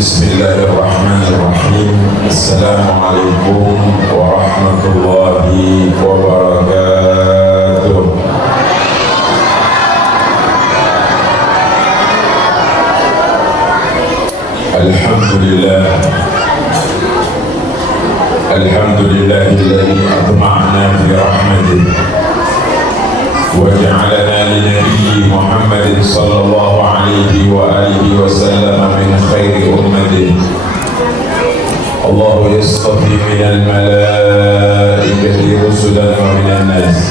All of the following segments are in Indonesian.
Bismillahirrahmanirrahim. Assalamualaikum warahmatullahi wabarakatuh. Alhamdulillah, alhamdulillahilladzi atma'na fi rahmatih wa ja'alana li nabiyyi Muhammadin sallallahu alaihi wa alihi wa sallam min khairi ummatihi. Allahu yastafi minal malaikati rusulan wa minan nas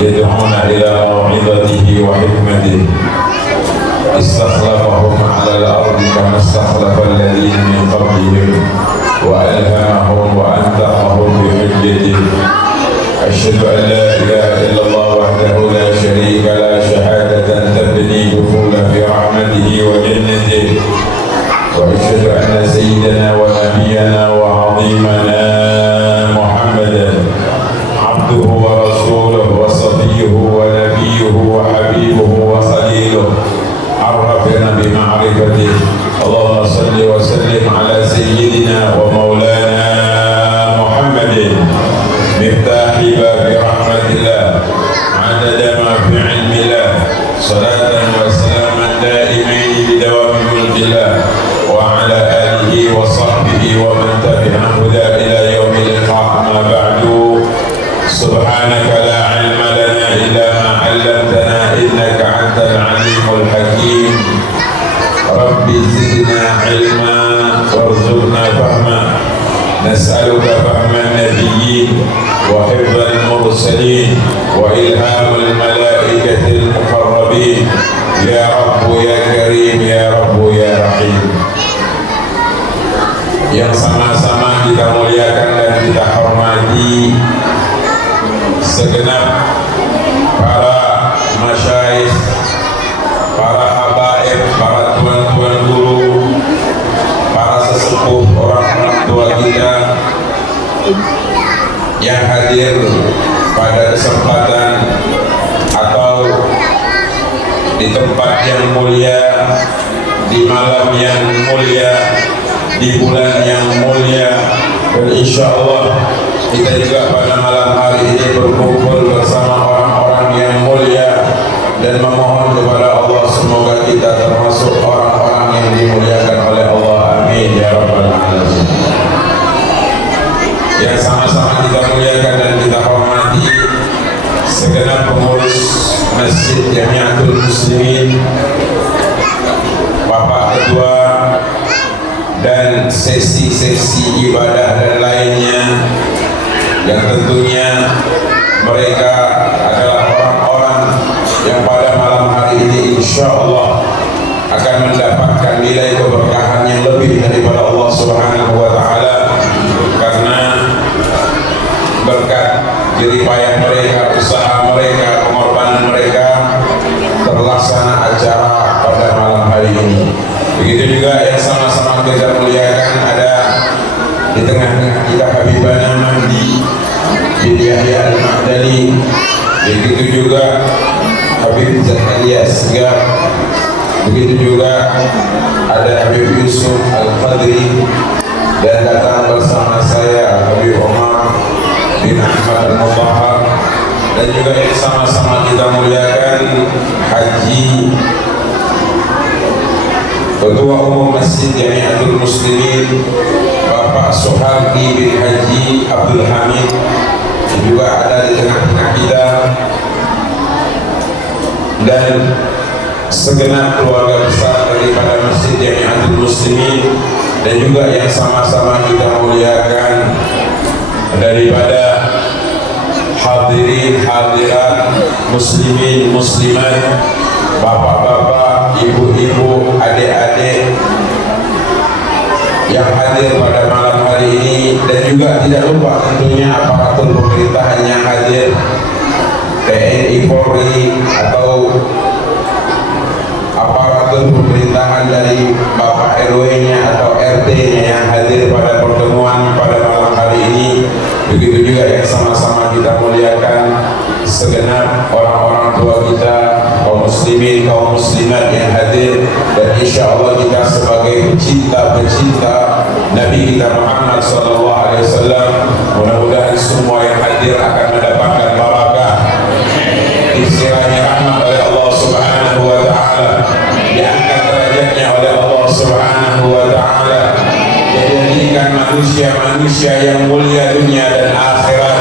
yad'una ila maw'idatihi wa hikmatihi. Istakhlafahum 'ala al-ardi kama istakhlafa alladhina min qablihim wa alhamahum wa antaqahum bi hujjatihi. Asyhadu an la ilaha illallah wahdahu la syarika la syahadatan tabni dukhula fi rahmatihi wa jannatihi. Wa asyhadu anna sayyidana wa nabiyyana wa 'azimana Muhammadan abduhu wa rasuluhu wa safiyyuhu wa nabiyyuhu wa habibuhu wa khaliluhu arrafna bi ma'rifatihi. Allahumma salli wa sallim ala sayyidina wa maulana Muhammadin miftahi babi rahmatillah adada ma fi ilmillah salatan wa salaman daimain bidawami mulkillah wa ala alihi wa sahbihi wa man tabi'ahum huda ila yaumil liqa'. Ma ba'du, subhanaka la ilma lana illa ma 'allamtana innaka antal alimul hakim. Rabbi zidna ilma warzuqna fahma. Nas'aluka fahman nabiyyin wa hifdzal mursalin wa ilhamul malaikatil muqarrabin ya Rabbu ya Karim ya Rabbu ya Rahim. Yang sama-sama kita muliakan dan kita hormati segenap para masyayikh, para habaib, para tuan-tuan guru, para sesepuh, orang-orang tua kita yang hadir pada kesempatan atau di tempat yang mulia, di malam yang mulia, di bulan yang mulia. Dan insya Allah kita juga pada malam hari ini berkumpul bersama orang-orang yang mulia dan memohon kepada Allah semoga kita termasuk orang-orang yang dimuliakan oleh Allah. Amin ya rabbal alamin. Yang sama-sama kita muliakan dan kita hormati segenap pengurus Masjid Jamiatul Muslimin, Bapak Ketua, dan sesi-sesi ibadah dan lainnya, yang tentunya mereka adalah orang-orang yang pada malam hari ini insya Allah akan mendapatkan nilai keberkahan yang lebih daripada Allah Subhanahu wa Ta'ala, karena berkat jeripayah mereka, usaha mereka, pengorbanan mereka, terlaksana acara pada malam hari ini. Begitu juga yang sama-sama kita muliakan ada di tengah-tengah kita Habibana Mahdi bin Yahya Al-Mahdani. Begitu juga Habib Zakaria Asgar. Begitu juga ada Habib Yusuf Al-Qadri, dan datang bersama saya Habib Omar bin Ahmad Al-Mutahhar, dan juga yang sama-sama kita muliakan Haji Ketua Umum Masjid Jamiatul Muslimin Bapak Sohardi bin Haji Abdul Hamid, juga ada di tengah-tengah kita, dan segenap keluarga besar daripada Masjid Jamiatul Muslimin, dan juga yang sama-sama kita muliakan daripada hadirin hadirat muslimin muslimat, bapak-bapak, ibu-ibu, adik-adik yang hadir pada malam hari ini, dan juga tidak lupa tentunya aparatur pemerintahan yang hadir, TNI Polri atau aparatur pemerintahan dari Bapak RW-nya atau RT-nya yang hadir pada pertemuan pada malam hari ini. Begitu juga yang sama-sama kita muliakan segenap orang-orang tua kita, kaum muslimin, kaum muslimat yang hadir Dan insya Allah kita sebagai pecinta-pecinta Nabi kita Muhammad SAW, mudah-mudahan semua yang hadir akan mendapatkan barakah, istilahnya rahmat oleh Allah Subhanahu wa Ta'ala, diangkat derajatnya oleh Allah Subhanahu wa Ta'ala, dijadikan manusia-manusia yang mulia dunia dan akhirat,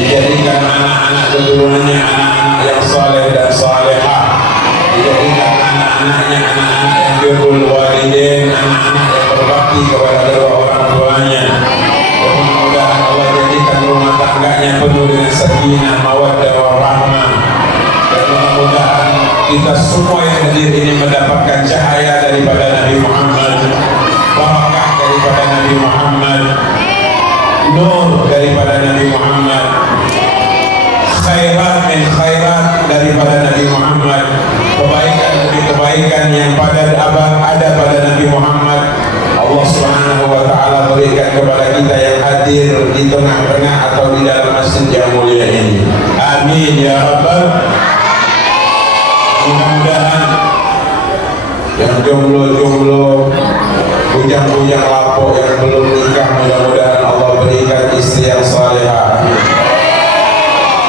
dijadikan anak-anak keturunannya anak-anak yang saleh dan salehah, dijadikan anak-anaknya anak-anak yang birrul walidain, anak-anak yang berbakti kepada kedua orang tuanya. Mudah-mudahan Allah jadikan rumah tangganya penuh dengan sakinah, mawaddah warahmah. Dan mudah-mudahan kita semua yang hadir ini mendapatkan cahaya daripada Nabi Muhammad, barakah daripada Nabi Muhammad, nur daripada Nabi Muhammad, khairat min khairat daripada Nabi Muhammad, kebaikan demi kebaikan yang ada pada Nabi Muhammad. Allah Subhanahu wa Ta'ala berikan kepada kita yang hadir di tengah-tengah atau di dalam masjid yang mulia ini. Amin ya Rabbal. Mudah-mudahan yang jomblo-jomblo, bujang-bujang lapor yang belum nikah, mudah-mudahan Allah berikan istri yang salehah,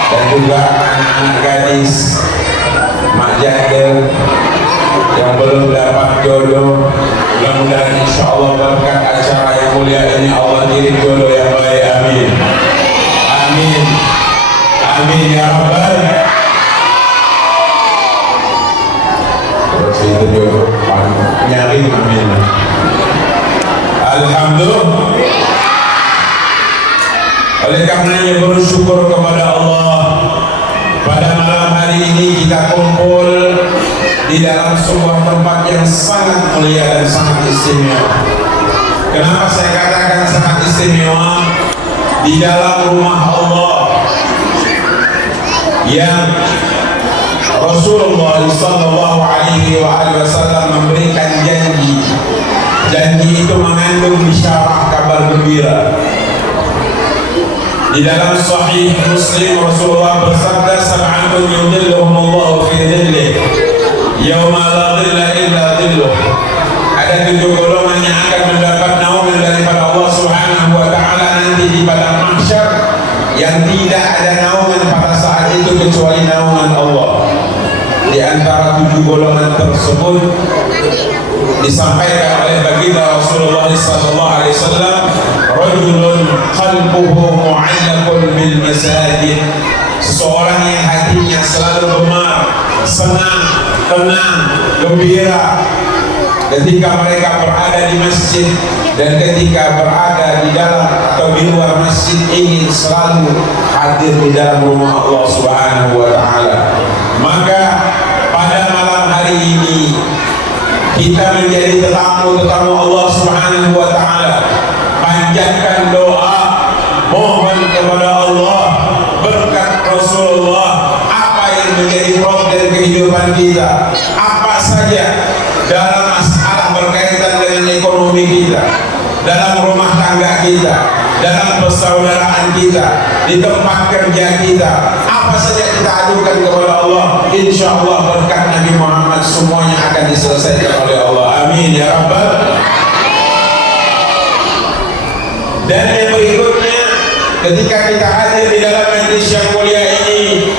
dan juga anak-anak gadis, mak janda yang belum dapat jodoh, mudah-mudahan insya Allah berkat acara yang mulia ini Allah kirim jodoh yang baik. Amin, amin, amin ya Rabbal. Terus itu jodoh nyaring, amin. Alhamdulillah. Oleh karenanya bersyukur kepada Allah, pada malam hari ini kita kumpul di dalam sebuah tempat yang sangat mulia dan sangat istimewa. Kenapa saya katakan sangat istimewa? Di dalam rumah Allah yang Rasulullah SAW memberikan janji. Janji itu mengandung bisyarah, kabar gembira. Di dalam Sahih Muslim Rasulullah bersabda, sab'atun yudhilluhumullahu fi dhillih yauma la dhilla illa dhilluh. Ada 7 golongan yang akan mendapat naungan daripada Allah Subhanahu wa Ta'ala nanti di padang mahsyar, yang tidak ada naungan pada saat itu kecuali naungan Allah. Di antara 7 golongan tersebut disampaikan oleh baginda Rasulullah SAW, rajulun qalbuhu mu'allaqun bil masajid, seseorang yang hatinya selalu gemar, senang, tenang, gembira ketika mereka berada di masjid, dan ketika berada di dalam atau di luar masjid ingin selalu hadir di dalam rumah Allah Subhanahu wa Ta'ala. Maka pada malam hari ini kita menjadi tetamu-tetamu Allah Subhanahu wa Ta'ala. Panjatkan doa, mohon kepada Allah berkat Rasulullah, apa yang menjadi problem kehidupan kita, apa saja dalam masalah berkaitan dengan ekonomi kita, dalam rumah tangga kita, dalam persaudaraan kita, di tempat kerja kita, apa saja kita adukan kepada Allah, insya Allah berkat Nabi Muhammad semuanya akan diselesaikan oleh Allah. Amin ya Rabbal. Dan yang berikutnya, ketika kita hadir di dalam majlis yang mulia ini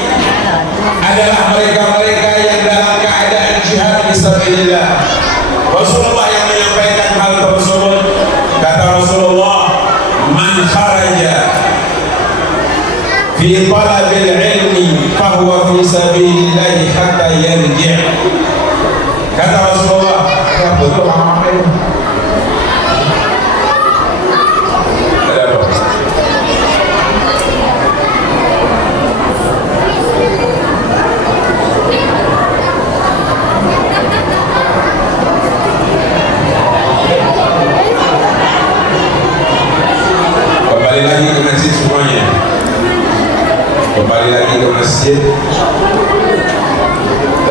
adalah mereka-mereka yang dalam keadaan jihad fisabilillah. Rasulullah yang menyampaikan hal tersebut. Kata Rasulullah, man kharaja fi talabil ilmi fahuwa fi sabilillah hatta yarji'. Kata Rasulullah, ya betul apa ini? Ada apa? Kembali lagi ke masjid semuanya. Kembali lagi ke masjid.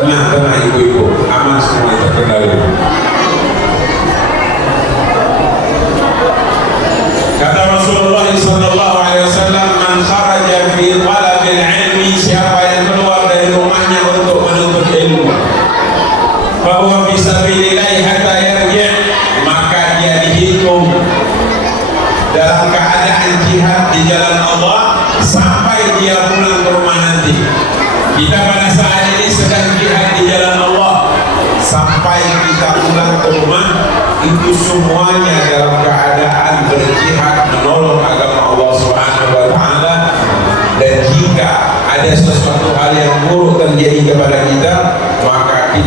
Tenang ibu-ibu, aman semua, terkendali. Kata Rasulullah SAW, man kharaja fi talabil ilmi, siapa yang keluar dari rumahnya untuk menuntut ilmu, bahwa bisa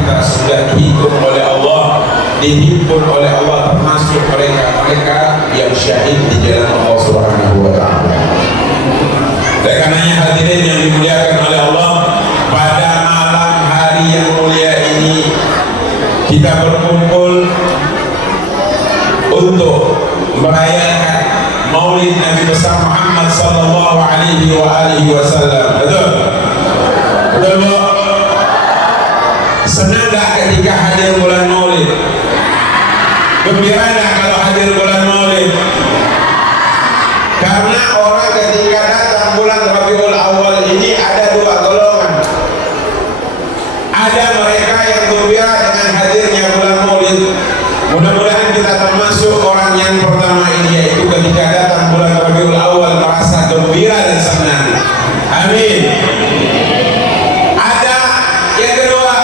kita sudah dihitung oleh Allah, dihimpun oleh Allah, termasuk mereka yang syahid di jalan Allah Subhanahu wa Ta'ala. Dan karenanya hadirin yang dimuliakan oleh Allah, pada malam hari yang mulia ini kita berkumpul untuk merayakan Maulid Nabi besar Muhammad sallallahu alaihi wasallam. Betul? Betul, Bu? Senang tak ketika hadir bulan Maulid? Gembira tak kalau hadir bulan Maulid? Karena orang ketika datang bulan Rabiul Awal ini ada dua golongan. Ada mereka yang gembira dengan hadirnya bulan Maulid. Mudah-mudahan kita termasuk orang yang pertama ini, yaitu ketika datang bulan Rabiul Awal merasa gembira dan senang. Amin. Ada yang kedua,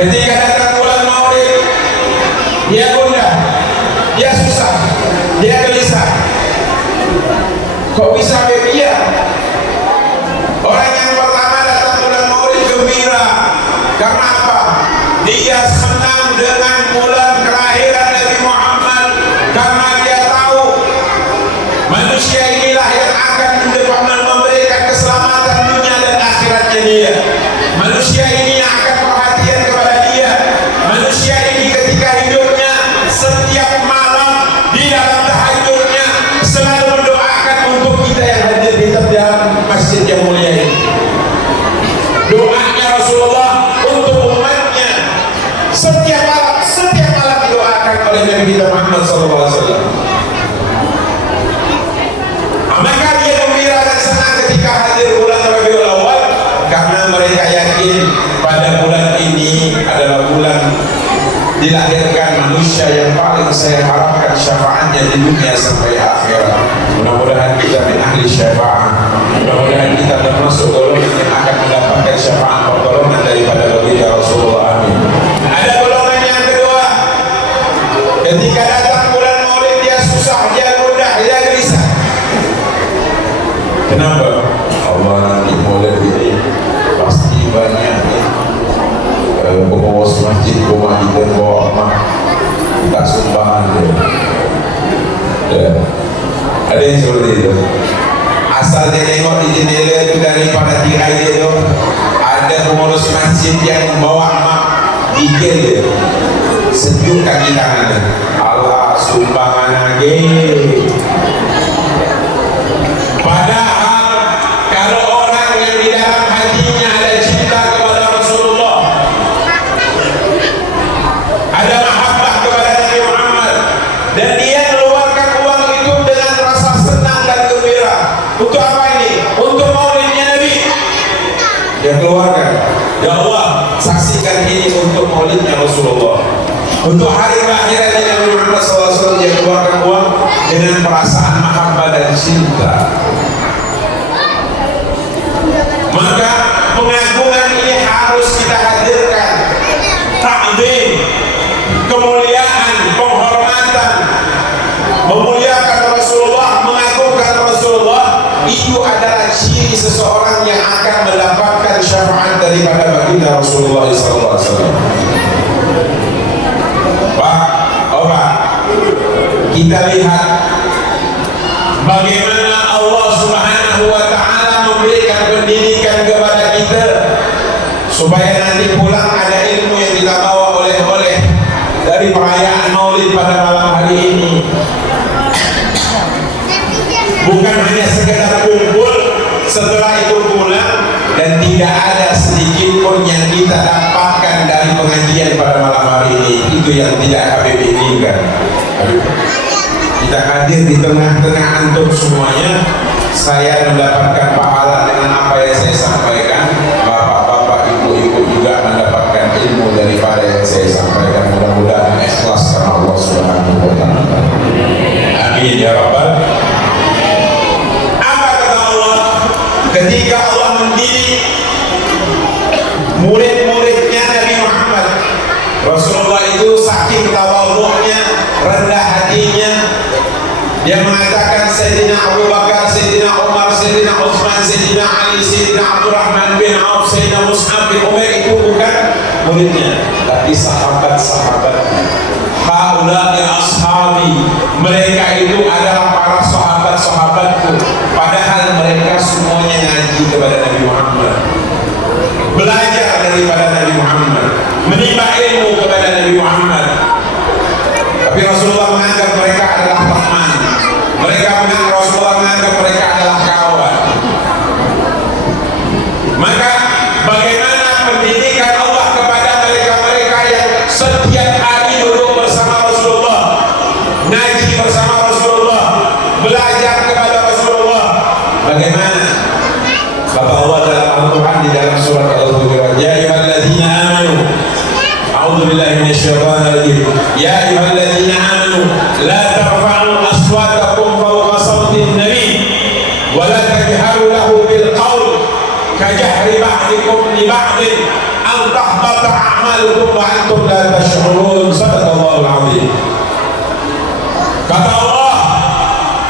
ketika datang bulan Maulid dia gundah, dia susah, dia gelisah. Kok bisa begitu? Orang yang pertama datang bulan Maulid gembira. Karena apa? Dia senang dengan bulan kelahiran Nabi Muhammad, karena dia tahu manusia inilah yang akan memberikan keselamatan dunia dan akhiratnya dia. Manusia ini yang akan perhatian kepada dia. Manusia ini ketika hidupnya setiap malam di dalam tahajudnya selalu mendoakan untuk kita yang hadir di dalam masjid yang mulia ini. Doanya Rasulullah untuk umatnya setiap malam didoakan oleh Nabi kita Muhammad SAW. Maka dia gembira dan senang ketika hadir bulan Rabiul Awal, karena mereka yakin pada bulan ini adalah bulan dilahirkan manusia yang paling saya harapkan syafaatnya di dunia sampai akhirat. Mudah-mudahan kita min ahli syafaat. Mudah-mudahan kita termasuk golongan yang akan mendapatkan syafaat pertolongan daripada baginda Rasulullah. Amin. Ada golongan yang kedua, ketika datang bulan Maulid dia susah, dia gundah, dia gelisah. Kenapa? Allah nanti Maulid ini pasti banyak pengurus masjid rumah kita bawa mah kita sumbangan dia. Ada yang seperti itu. Asal dia tengok di jendela itu daripada tirai dia itu ada pengurus masjid yang bawa mah dikir dia, sejuk kaki tangannya. Allah sumbangan lagi. Padahal kalau orang yang di dalam hatinya ada cinta kepada Rasulullah, ada mahabbah kepada Nabi Muhammad, dan dia keluarkan uang itu dengan rasa senang dan gembira. Untuk apa ini? Untuk maulidnya Nabi. Dia keluarkan. Ya Allah, saksikan ini untuk maulidnya Rasulullah. Untuk hari kelahiran Nabi Muhammad SAW, dia keluarkan uang dengan perasaan mahabbah dan cinta. Maka pengagungan ini harus kita hadirkan. Ta'zim, kemuliaan, penghormatan, memuliakan Rasulullah, mengagungkan Rasulullah, itu adalah ciri seseorang yang akan mendapatkan syafaat daripada baginda Rasulullah SAW. Pak, kita lihat bagaimana Allah Subhanahu wa Ta'ala memberikan pendidikan kepada kita supaya nanti pulang ada ilmu yang kita bawa oleh-oleh dari perayaan Maulid pada malam hari ini. Bukan hanya sekedar kumpul, setelah itu pulang, dan tidak ada sedikit pun yang kita dapatkan dari pengajian pada malam hari ini. Itu yang tidak Habib inginkan. Kita hadir di tengah-tengah antum semuanya. Saya mendapatkan pahala dengan apa yang saya sampaikan. Bapak-bapak, ibu-ibu juga mendapatkan ilmu daripada yang saya sampaikan. Mudah-mudahan ikhlas karena Allah Subhanahu wa Ta'ala. Amin ya Rabbal. Apa kata Allah ketika Allah mendidik murid-muridnya Nabi Muhammad? Rasulullah itu saking tawadhu'nya, rendah hatinya, dia mengatakan Sayyidina Abu Bakar, Sayyidina Umar, Sayyidina Utsman, Sayyidina Ali, Sayyidina Abdurrahman bin Auf, Sayyidina Mus'ab bin Umair itu bukan murid-muridnya, tapi sahabat-sahabatnya. Haula'i ashabi, mereka itu adalah para sahabat-sahabatku. Padahal mereka semuanya ngaji kepada Nabi Muhammad, belajar daripada Nabi Muhammad, menimba ilmu kepada Nabi Muhammad. Tapi Rasulullah menganggap mereka adalah teman. Rasulullah menganggap mereka adalah kawan. Maka bagaimana pendidikan Allah kepada mereka-mereka yang setiap hari duduk bersama Rasulullah, ngaji bersama Rasulullah, belajar kepada Rasulullah? Bagaimana? Kata Allah dalam Al-Quran di dalam surat Al-Hujurat, ya ayyuhalladzina amanu, a'udzubillahi minasyaitonir rajim, ya ayyuhalladzina amanu la tarfa'u aswatakum fawqa sawtin nabi wa la tajharu lahu bil qawl kajahri ba'dikum li ba'din an tahbata a'malukum wa antum la tash'urun. Sadaqallahul azim. Kata Allah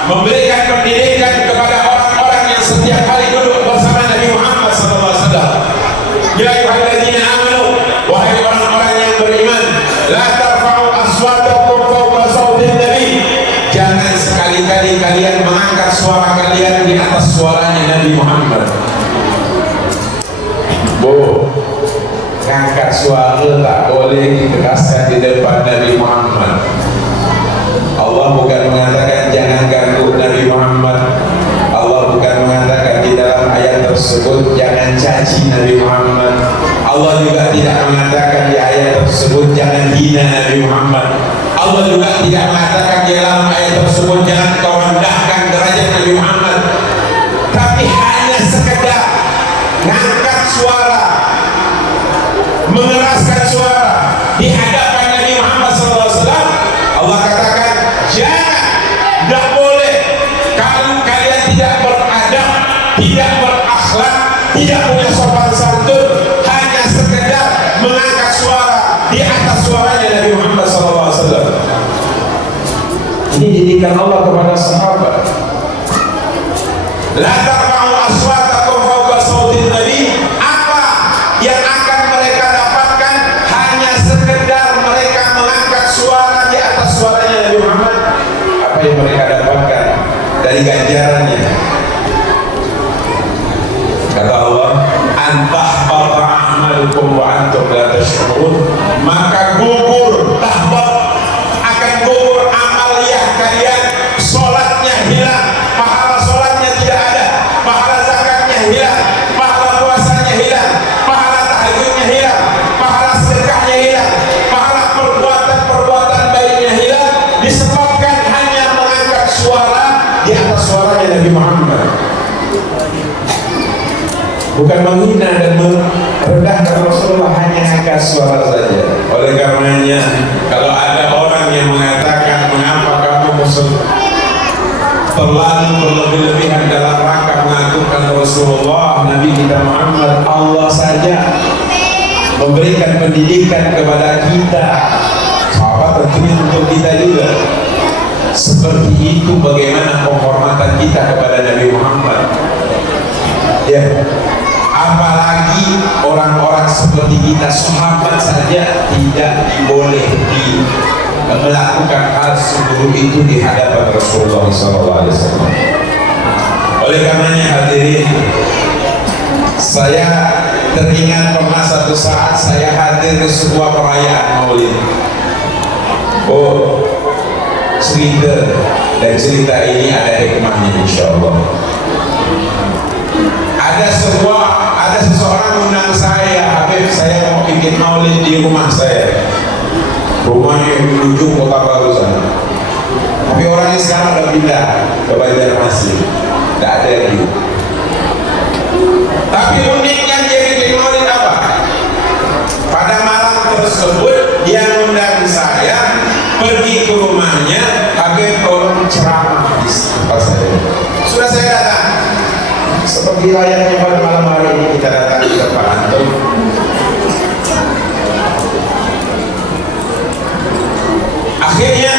memberikan pendidikan kepada orang-orang yang setiap hari duduk bersama Nabi Muhammad SAW. Ya ayyuhalladzina amanu, wahai orang-orang yang beriman, la tarfa'u aswatakum fawqa sawtin nabi, jangan sekali-kali kalian mengangkat suara kalian di atas suaranya Nabi Muhammad. Ngangkat suara tak boleh dikeraskan di depan Nabi Muhammad. Allah bukan mengatakan jangan ganggu Nabi Muhammad. Allah bukan mengatakan di dalam ayat tersebut jangan caci Nabi Muhammad. Allah juga tidak mengatakan di ayat tersebut jangan hina Nabi Muhammad. Allah juga tidak mengatakan di dalam ayat tersebut jangan kau rendahkan derajat Nabi Muhammad. Tapi hanya sekedar ngangkat suara, mengeraskan suara di hadapan Nabi Muhammad SAW. Allah katakan jangan, tidak boleh. Kalau kalian tidak beradab, tidak berakhlak, tidak punya sopan santun, hanya sekedar mengangkat suara di atas suaranya Nabi Muhammad SAW. Ini didikan Allah kepada sahabat. La tarfa'u aswatakum fawqa sawtin nabi. Apa yang akan mereka dapatkan? Hanya sekedar mereka mengangkat suara di atas suaranya Nabi Muhammad. Apa yang mereka dapatkan dari ganjarannya? Kata Allah, antahbata a'malukum wa antum la tash'urun. Maka gugur, tahbat, akan gugur amaliyah kalian. Salatnya hilang, pahala salatnya tidak ada, pahala zakatnya hilang, pahala puasanya hilang, pahala tahajudnya hilang, pahala sedekahnya hilang, pahala perbuatan-perbuatan baiknya hilang, disebabkan hanya mengangkat suara di atas suaranya Nabi Muhammad. Bukan menghina dan merendahkan Rasulullah, hanya angkat suara saja. Oleh karenanya, kalau ada orang yang mengatakan mengapa kamu terlalu berlebih-lebihan dalam rangka mengagungkan Rasulullah, Nabi kita Muhammad, Allah saja memberikan pendidikan kepada kita, sahabat tentunya untuk kita juga. Seperti itu bagaimana penghormatan kita kepada Nabi Muhammad. Ya, apalagi orang-orang seperti kita, sahabat saja tidak boleh melakukan hal seperti itu di hadapan Rasulullah SAW. Oleh karenanya hadirin, saya teringat pernah satu saat saya hadir ke sebuah perayaan Maulid. Cerita ini ada hikmahnya insyaallah. Ada seseorang undang saya, Habib, saya mau bikin maulid di rumah saya. Rumahnya di ujung Kota Baru sana. Tapi orangnya sekarang udah pindah ke Banjarmasin, tidak ada lagi. Tapi uniknya dia bikin maulid apa? Pada malam tersebut dia undang saya pergi ke rumahnya, Habib tolong ceramah di tempat saya. Sudah saya datang. Seperti layaknya pada malam hari ini kita datang ke tempat antum. Akhirnya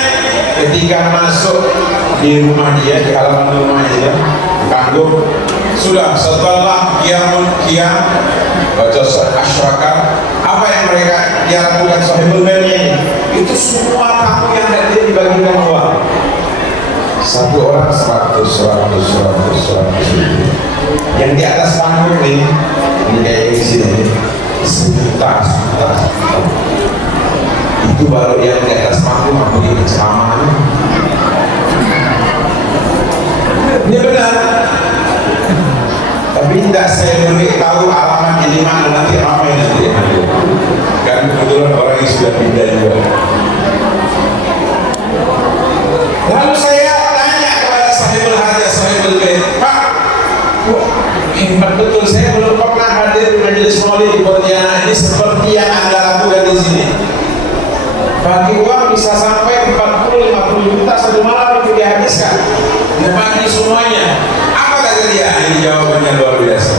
ketika masuk di rumah dia, di halaman rumahnya dia, panggung, sudah setelah qiyam baca asyraka, apa yang mereka dia lakukan sahibul bailnya itu semua tamu yang hadir dibagikan uang. Satu orang 100. Yang di atas panggung nih, ini kayak di sini, sejuta. Itu baru yang di atas panggung aku ini ceramah. Ini benar. Tapi tidak saya beritahu alamatnya di mana, nanti ramai nanti yang ada. Kan kebetulan orang yang sudah pindah juga. Lalu saya tanya kepada sahibul hajah, sahibul bait, Pak, hebat betul, saya belum pernah hadir di majelis maulid di Pontianak ini seperti yang Anda lakukan di sini. Bagi uang bisa sampai 40-50 juta satu malam itu dihabiskan. Bagi semuanya. Apa kata dia? Ini jawabannya luar biasa.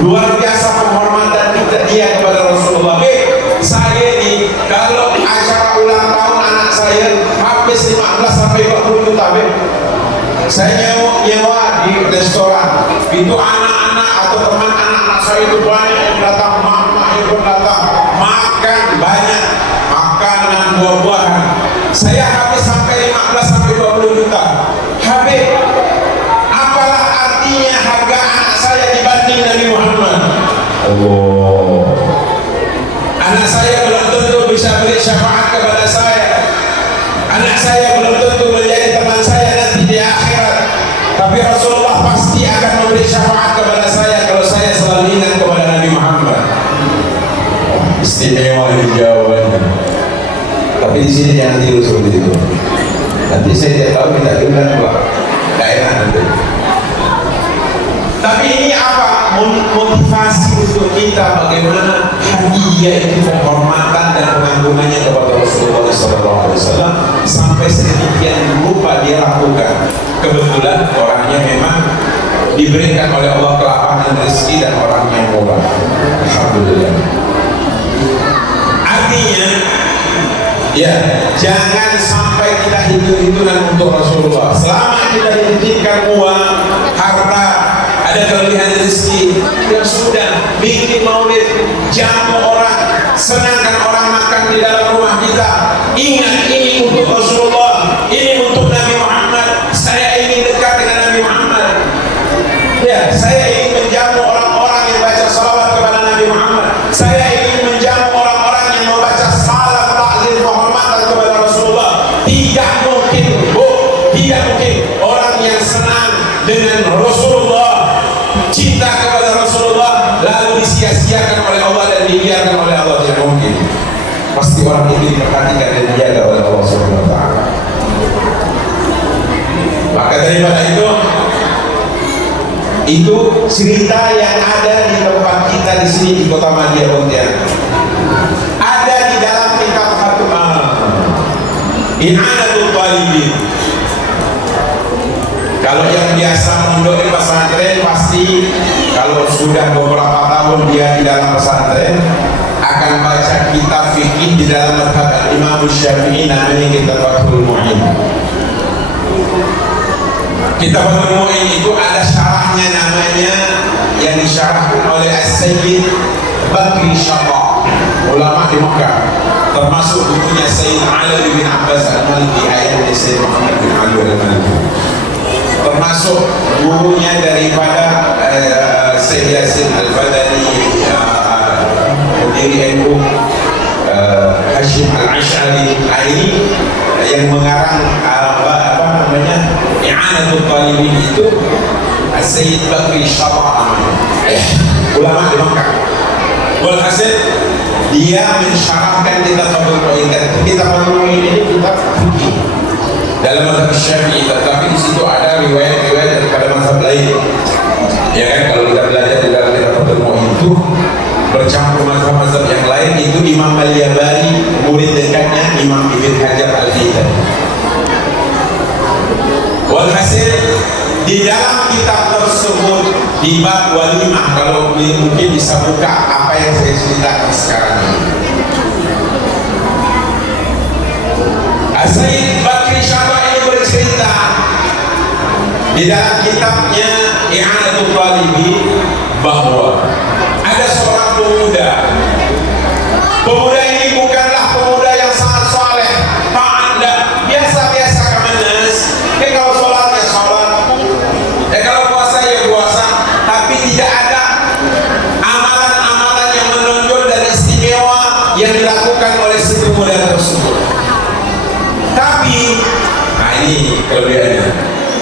Luar biasa penghormatan kita dia kepada Rasulullah. Saya ini kalau acara ulang tahun anak saya habis 15 sampai 20 juta, saya nyewa di restoran. Itu anak-anak atau teman anak-anak saya itu banyak yang datang, mak-mak yang datang, makan banyak, makanan buah-buahan. Saya habis sampai 15 sampai 20 juta. Habis. Apalah artinya harga anak saya dibanding Nabi Muhammad? Allah. Anak saya belum tentu bisa beri syafaat kepada saya. Anak saya belum tentu menjadi teman saya nanti di akhirat. Tapi Rasulullah pasti akan memberi syafaat kepada saya kalau saya selalu ingat kepada Nabi Muhammad. Istimewa di jawabannya. Tapi di sini jangan tiru seperti itu. Nanti saya tidak tahu kita bilang Pak, tidak enak nanti. Tapi ini apa? Motivasi untuk kita bagaimana hadiah itu penghormatan dan pengagungannya kepada Rasulullah SAW sampai sedemikian rupa dia lakukan. Kebetulan orangnya memang diberikan oleh Allah kelapangan rezeki dan orangnya murah. Alhamdulillah. Artinya, ya jangan sampai kita hitung-hitungan untuk Rasulullah. Selama kita dititipkan uang, harta, ada kelebihan rezeki, yang sudah bikin maulid, jamu orang, senangkan orang makan di dalam rumah kita. Ingat ini untuk Rasulullah, ini untuk Nabi Muhammad. Saya ingin dekat dengan Nabi Muhammad. Ya, saya ingin menjamu orang-orang yang baca salawat kepada Nabi Muhammad. Saya ingin menjamu orang-orang yang membaca salam takzim penghormatan kepada Rasulullah. Tidak mungkin, tidak mungkin orang yang senang dengan Rasulullah, cinta kepada Rasulullah lalu disia-siakan oleh Allah dan dibiarkan oleh Allah. Tidak mungkin. Pasti orang itu diperhatikan dan dijaga oleh Allah Subhanahu wa taala. Maka daripada itu cerita yang ada di tempat kita di sini di Kota Madia Pontianak. Ada di dalam kitab I'anatul Talibin. Kalau yang biasa mondok di pesantren pasti kalau sudah beberapa tahun dia di dalam pesantren akan baca kitab fikih di dalam mazhab Imam Syafi'i, namanya kitab Fathul Mu'in. Kitab Fathul Mu'in itu ada syarahnya, namanya yang disyarahkan oleh As-Sayyid Bakri Syabak, ulama di Makkah, termasuk bukunya Sayyid Ali bin Abbas Al-Maliki, ayahnya Sayyid Muhammad bin Ali Al-Maliki, termasuk bukunya daripada Sayyid Yasin Al-Badani, pendiri NU, Hashim Al-Ash'ari, ini yang mengarang I'anatul Talibin itu Sayyid Bakri Syabak, ulama di Makkah. Walhasil dia mensyarahkan kitab Fathul Mu'in. Kitab Fathul Mu'in ini kitab fikih dalam mazhab Syafi'i, tetapi di situ ada riwayat-riwayat daripada mazhab lain. Ya kan, kalau kita belajar di dalam kitab Fathul Mu'in itu bercampur mazhab-mazhab yang lain. Itu Imam Al-Yabari, murid dekatnya Imam Ibn Hajar Al-Haythami. Walhasil di dalam kitab tersebut di bab walimah, kalau mungkin bisa buka apa yang saya ceritakan sekarang ini. Sayyid Bakri Syabak ini bercerita di dalam kitabnya I'anatul Talibin bahwa ada seorang pemuda yang dilakukan oleh si pemuda tersebut. Tapi, nah ini kelebihannya.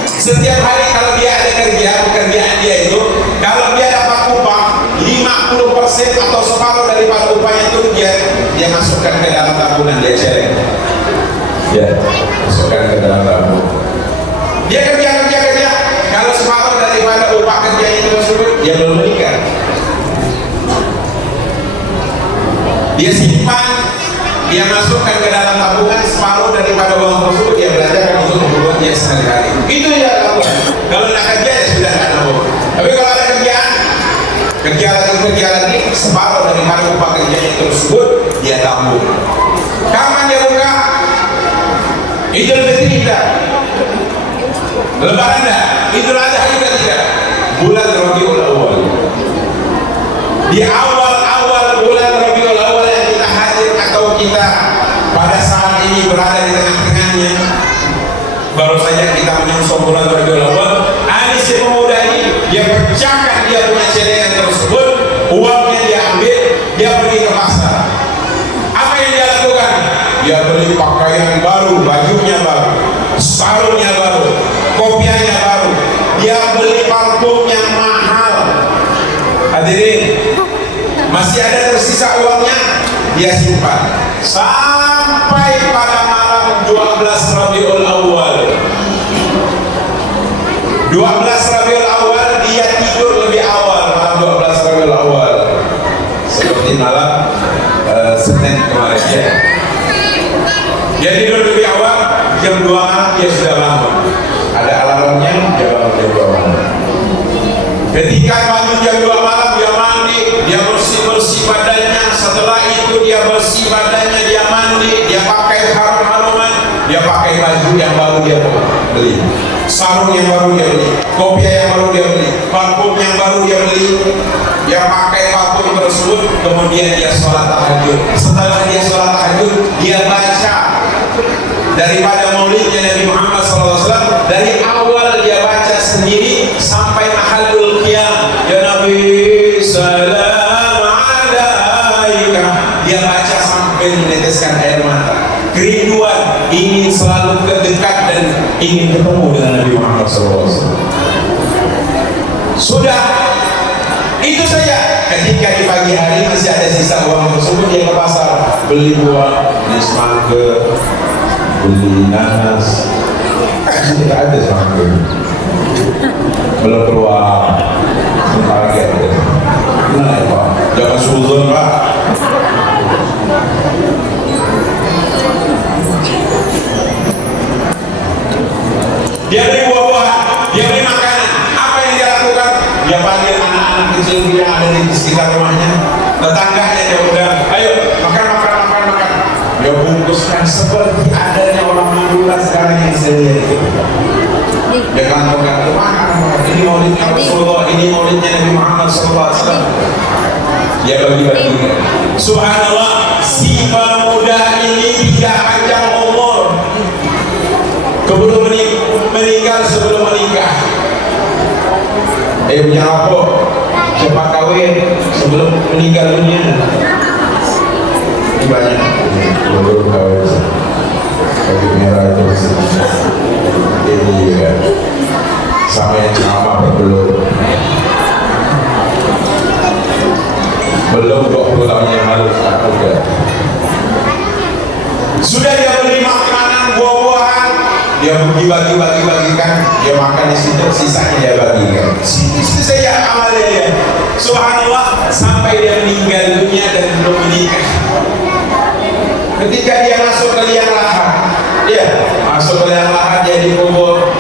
Setiap hari kalau dia ada pekerjaan dia itu, kalau dia dapat upah 50% atau separuh daripada upahnya itu dia masukkan ke dalam tabungan, dia celeng. Ya, masukkan ke dalam tabungan. Dia kerja. Kalau separuh daripada upah kerja itu tersebut, dia belum menikah. Dia simpan, dia masukkan ke dalam tabungan, separuh daripada uang tersebut dia belanjakan untuk keperluan dia sehari-hari. Itu dia lakukan. Kalau nak kerja ya sudah tidak nabung. Tapi kalau ada kerja lagi, separuh daripada upah kerjanya tersebut dia tabung. Kapan dia buka? Idul Fitri tidak, Lebaran tidak, Idul Adha juga tidak. Bulan Rabiul Awal. Di awal bulan Rabiul Awal yang kita hadir atau kita pada saat ini berada di tengah-tengahnya, baru saja kita menyongsong bulan Rabiul Awal. Si pemuda ini dia pecahkan dia punya celengan tersebut, uangnya dia ambil, dia pergi ke pasar. Apa yang dia lakukan? Dia beli pakaian baru, bajunya baru, sarungnya baru, kopiahnya baru, dia beli parfum yang mahal. Hadirin, masih ada tersisa uangnya, dia simpan sampai pada malam 12 Rabiul Awal. 12 Rabiul Awal dia tidur lebih awal, malam 12 Rabiul Awal, seperti malam Senin kemarin ya. Dia tidur lebih awal, jam 2 malam dia sudah bangun. Ada alarmnya, dia bangun jam 2 malam. Ketika bangun jam 2 malam dia mandi, dia bersih badannya. Setelah itu dia bersih badannya, dia mandi, dia pakai harum-haruman, dia pakai baju yang baru dia beli, sarung yang baru dia beli, kopiah yang baru dia beli, parfum yang baru dia beli, dia pakai parfum tersebut. Kemudian dia sholat tahajud. Setelah dia sholat tahajud, dia baca daripada maulidnya Nabi Muhammad SAW. Dari awal dia baca sendiri sampai mahallul qiyam, ya Nabi salam alaika. Dia baca sampai meneteskan air mata, kerinduan, ingin selalu dekat dan ingin ketemu dengan Nabi Muhammad SAW. Sudah itu saja. Ketika di pagi hari masih ada sisa uang tersebut, dia ke pasar beli buah, beli semangka, beli nanas. Masih tidak ada semangka, belum keluar. Kaget. Nah, Pak, jangan suzon, Pak. Dia beli buah-buahan, dia beli makanan. Apa yang dia lakukan? Dia panggil anak-anak kecil yang ada di sekitar rumahnya, tetangganya, dia undang, ayo makan. Dia bungkuskan seperti adanya orang Madura sekarang yang saya lihat itu. Dia kantongkan, makan. Ini maulidnya Rasulullah, ini maulidnya Nabi Muhammad SAW. Dia bagi-bagi. Subhanallah, si pemuda ini tidak panjang umur, keburu meninggal sebelum menikah. Punya apa? Cepat kawin sebelum meninggal dunia. Ini banyak. Belum kawin. Baju merah itu ini ya. Sama yang sama belum. Belum 20 tahun yang lalu udah. Sudah dia beli makanan, buah-buahan, dia bagi-bagikan, dia makan di situ, sisanya dia bagikan. Itu saja amalnya dia. Subhanallah, sampai dia meninggal dunia dan belum menikah. Ketika dia masuk ke liang lahat, dia dikubur.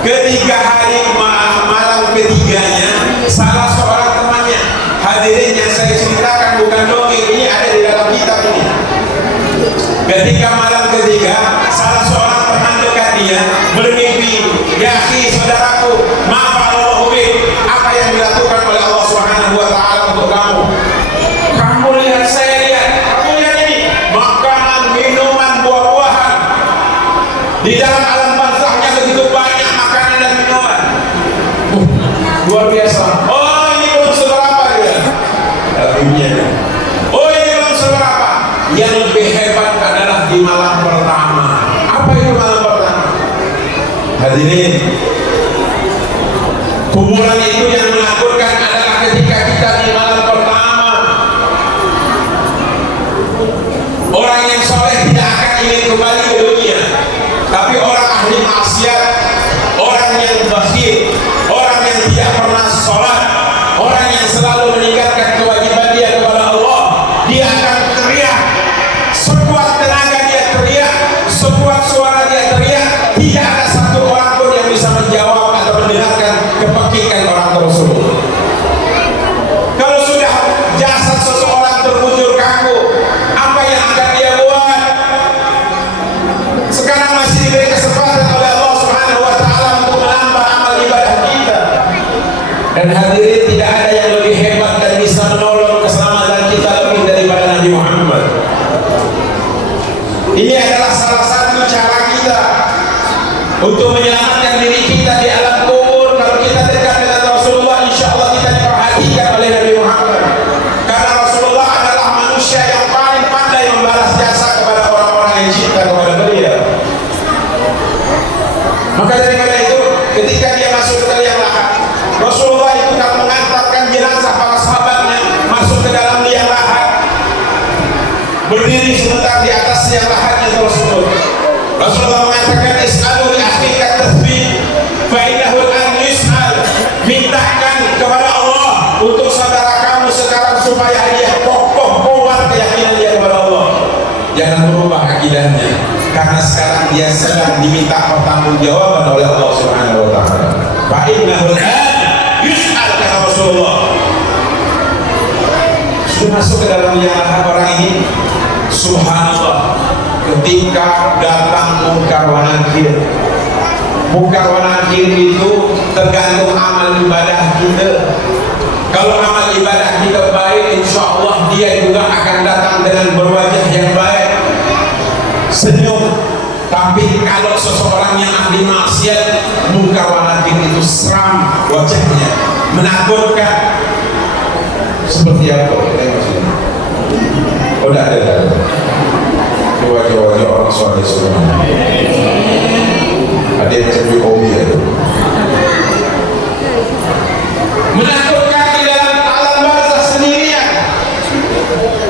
Ketika hari malam ketiganya, salah seorang temannya, hadirin yang saya ceritakan bukan dongeng, ini ada di dalam kitab ini. Ketika malam ketiga, salah seorang teman dekat dia bermimpi, ya akhi, saudaraku, ma'afallahu bik, apa yang dilakukan oleh Allah Subhanahu wa Ta'ala untuk kamu? Kamu lihat, saya lihat, kamu lihat ini, makanan, minuman, buah-buahan. Di dalam alam barzahnya begitu banyak makanan dan minuman. Luar biasa. Oh, ini belum seberapa ya. Oh, ini belum seberapa. yang lebih hebat adalah di malam pertama. Apa itu malam pertama? Hadirin, kuburan itu yang menakutkan adalah ketika kita di malam pertama. Orang yang soleh tidak akan ingin kembali ke dunia, tapi orang ahli maksiat, orang yang bakhil, orang yang tidak pernah sholat, orang yang selalu meninggalkan kewajiban dia kepada Allah, dia akan teriak sekuat tenaga, dia teriak sekuat suara, dia teriak. Tidak ada satu orang pun yang bisa menjawab atau mendengarkan kepekikan orang tersebut. Kalau sudah jasad seseorang terbujur kaku, apa yang akan dia buat? Sekarang masih diberi kesempatan oleh Allah Subhanahu wa Ta'ala untuk menambah amal ibadah kita. Dan hadirin, tidak ada yang lebih hebat dan bisa menolong keselamatan kita lebih daripada Nabi Muhammad. Ini adalah salah satu cara kita untuk menyelamatkan diri kita di alam kubur. Kalau kita dekat dengan Rasulullah, insya Allah kita diperhatikan oleh Nabi Muhammad. Karena Rasulullah adalah manusia yang paling pandai membalas jasa kepada orang-orang yang cinta kepada beliau. Maka daripada itu, ketika dia masuk ke liang lahat, Rasulullah itu kalau mengantarkan jenazah para sahabatnya masuk ke dalam liang lahat, berdiri sebentar di atas liang lahatnya tersebut. Rasulullah mengatakan, is'alu li akhika tathbit fa innahu an yus'al. Mintakan kepada Allah untuk saudara kamu sekarang supaya dia kokoh kuat keyakinan dia kepada Allah. Jangan berubah akidahnya, karena sekarang dia sedang diminta pertanggungjawaban oleh Allah Subhanahu wa Ta'ala. Fa innahu an yus'al, kata Rasulullah. Sudah masuk ke dalam liang lahat orang ini, subhanallah, ketika datang Munkar wa Nakir. Munkar wa Nakir itu tergantung amal ibadah kita. Kalau amal ibadah kita baik, insya Allah dia juga akan datang dengan berwajah yang baik, senyum. Tapi kalau seseorang yang ahli maksiat, Munkar wa Nakir itu seram wajahnya, menakutkan. Seperti apa? Oh, tidak ada. Coba orang soleh semua. Ada yang cari hobi itu. Menakutkan di dalam alam barzakh sendirian.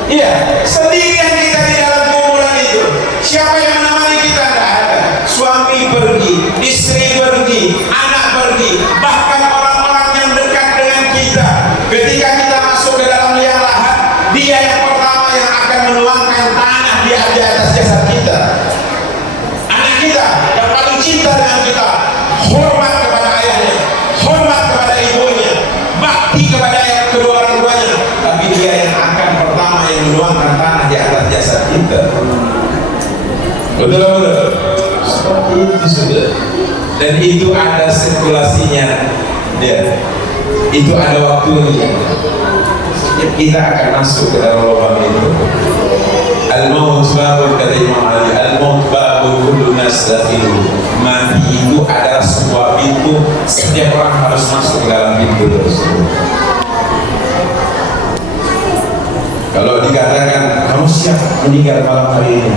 Iya, sendirian kita di dalam kuburan itu. Siapa yang menemani kita? Tidak ada. Suami pergi, istri pergi, anak pergi, bahkan orang-orang yang dekat dengan kita. Ketika kita masuk ke dalam liang lahat, dia yang pertama yang akan menuangkan tanah di atas jasad kita. Anak kita yang paling cinta dengan kita, hormat kepada ayahnya, hormat kepada ibunya, bakti kepada kedua orang tuanya, tapi dia yang akan pertama yang menuangkan tanah di atas jasad kita. Betul-betul seperti itu sudah. Dan itu ada sirkulasinya, dia itu ada waktunya. Kita akan masuk ke dalam lubang itu. Al-maut babun, kata Imam Ali, al-maut babun kullu nas dakhilu. Mati itu adalah sebuah pintu, setiap orang harus masuk ke dalam pintu tersebut. Kalau dikatakan kamu siap meninggal malam hari ini,